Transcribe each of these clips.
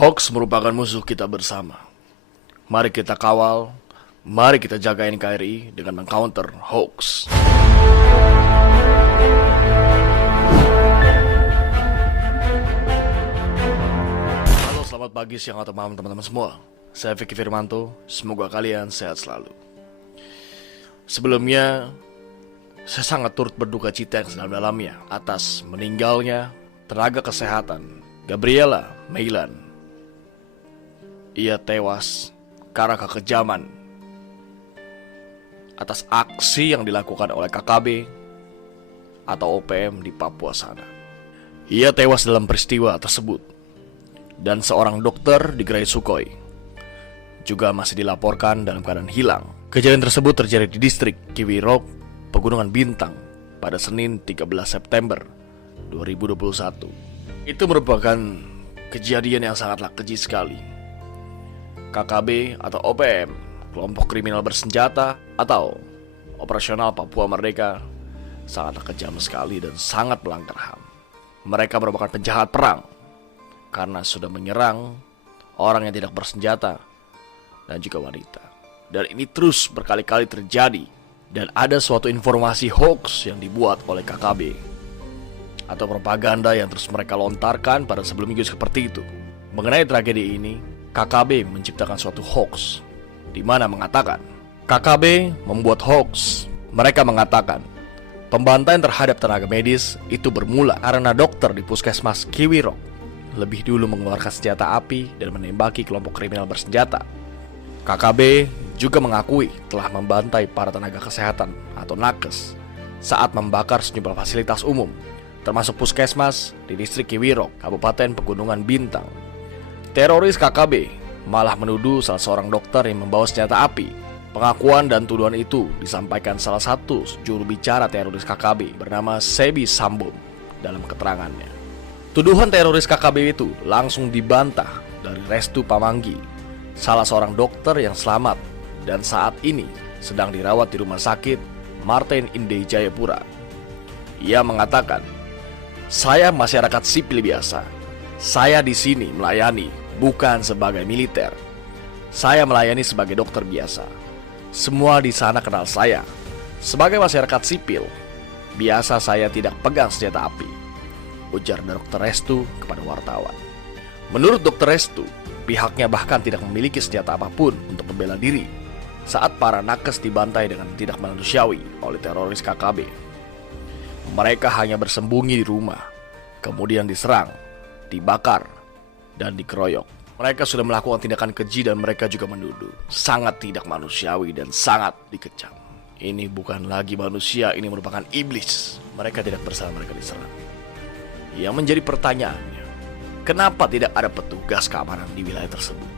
Hoax merupakan musuh kita bersama. Mari kita kawal, mari kita jaga NKRI dengan mengcounter hoax. Halo, selamat pagi, siang, atau malam teman-teman semua. Saya Vicky Firmanto, semoga kalian sehat selalu. Sebelumnya, saya sangat turut berduka cita yang sedalam-dalamnya atas meninggalnya tenaga kesehatan Gabriela Meilan. Ia tewas karena kekejaman atas aksi yang dilakukan oleh KKB atau OPM di Papua sana. Ia tewas dalam peristiwa tersebut, dan seorang dokter di Gerai Sukhoi juga masih dilaporkan dalam keadaan hilang. Kejadian tersebut terjadi di distrik Kiwirok, Pegunungan Bintang pada Senin 13 September 2021. Itu merupakan kejadian yang sangatlah keji sekali. KKB atau OPM, kelompok kriminal bersenjata atau Operasional Papua Merdeka, sangatlah kejam sekali dan sangat melanggar HAM. Mereka merupakan penjahat perang karena sudah menyerang orang yang tidak bersenjata dan juga wanita. Dan ini terus berkali-kali terjadi. Dan ada suatu informasi hoax yang dibuat oleh KKB atau propaganda yang terus mereka lontarkan pada sebelum minggu seperti itu. Mengenai tragedi ini, KKB menciptakan suatu hoax di mana mengatakan KKB membuat hoax. Mereka mengatakan pembantaian terhadap tenaga medis itu bermula karena dokter di puskesmas Kiwirok lebih dulu mengeluarkan senjata api dan menembaki kelompok kriminal bersenjata. KKB juga mengakui telah membantai para tenaga kesehatan atau nakes saat membakar sejumlah fasilitas umum, termasuk puskesmas di distrik Kiwirok, Kabupaten Pegunungan Bintang. Teroris KKB malah menuduh salah seorang dokter yang membawa senjata api. Pengakuan dan tuduhan itu disampaikan salah satu juru bicara teroris KKB bernama Sebi Sambom dalam keterangannya. Tuduhan teroris KKB itu langsung dibantah dari Restu Pamanggi, salah seorang dokter yang selamat dan saat ini sedang dirawat di rumah sakit Martin Inde Jayapura. Ia mengatakan, "Saya masyarakat sipil biasa. Saya di sini melayani, bukan sebagai militer. Saya melayani sebagai dokter biasa. Semua di sana kenal saya. Sebagai masyarakat sipil, biasa saya tidak pegang senjata api," ujar Dr. Restu kepada wartawan. Menurut Dr. Restu, pihaknya bahkan tidak memiliki senjata apapun untuk membela diri saat para nakes dibantai dengan tidak manusiawi oleh teroris KKB. Mereka hanya bersembunyi di rumah, kemudian diserang, dibakar, dan dikeroyok. Mereka sudah melakukan tindakan keji dan mereka juga menuduh sangat tidak manusiawi dan sangat dikecam. Ini bukan lagi manusia, ini merupakan iblis. Mereka tidak bersalah, mereka diserang. Yang menjadi pertanyaannya, kenapa tidak ada petugas keamanan di wilayah tersebut?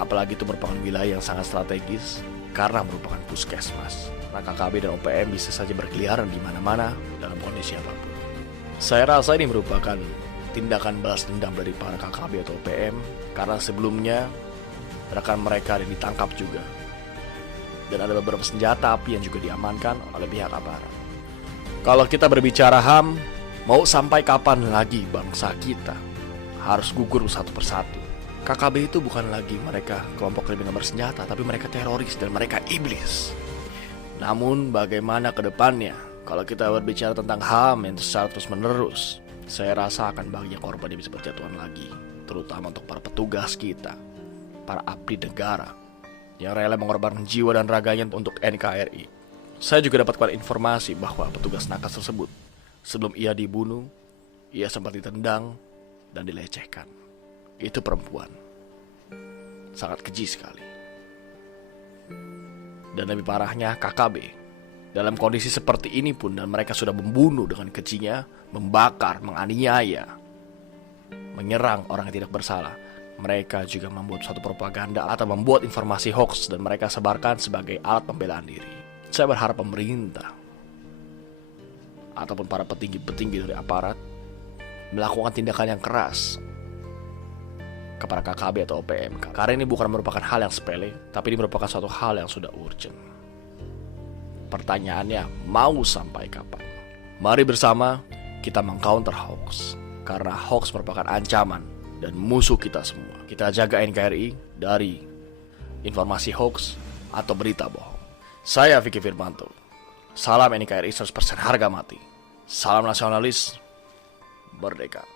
Apalagi itu merupakan wilayah yang sangat strategis karena merupakan puskesmas. Nah, KKB dan OPM bisa saja berkeliaran di mana-mana dalam kondisi apapun. Saya rasa ini merupakan tindakan balas dendam dari para KKB atau OPM karena sebelumnya rekan mereka ada ditangkap juga. Dan ada beberapa senjata api yang juga diamankan oleh pihak aparat. Kalau kita berbicara HAM, mau sampai kapan lagi bangsa kita harus gugur satu persatu? KKB itu bukan lagi mereka kelompok kriminal bersenjata, tapi mereka teroris dan mereka iblis. Namun bagaimana ke depannya? Kalau kita berbicara tentang HAM yang secara terus-menerus, saya rasa akan banyak korban yang bisa berjatuhan lagi, terutama untuk para petugas kita, para abdi negara yang rela mengorbankan jiwa dan raganya untuk NKRI. Saya juga dapatkan informasi bahwa petugas nakes tersebut, sebelum ia dibunuh, ia sempat ditendang dan dilecehkan. Itu perempuan. Sangat keji sekali. Dan lebih parahnya KKB. Dalam kondisi seperti ini pun dan mereka sudah membunuh dengan kejinya, membakar, menganiaya, menyerang orang yang tidak bersalah. Mereka juga membuat suatu propaganda atau membuat informasi hoax dan mereka sebarkan sebagai alat pembelaan diri. Saya berharap pemerintah ataupun para petinggi-petinggi dari aparat melakukan tindakan yang keras kepada KKB atau OPM. Karena ini bukan merupakan hal yang sepele, tapi ini merupakan suatu hal yang sudah urgent. Pertanyaannya, mau sampai kapan? Mari bersama kita mengcounter hoax. Karena hoax merupakan ancaman dan musuh kita semua. Kita jaga NKRI dari informasi hoax atau berita bohong. Saya Vicky Firmanto. Salam NKRI 100% harga mati. Salam nasionalis, merdeka.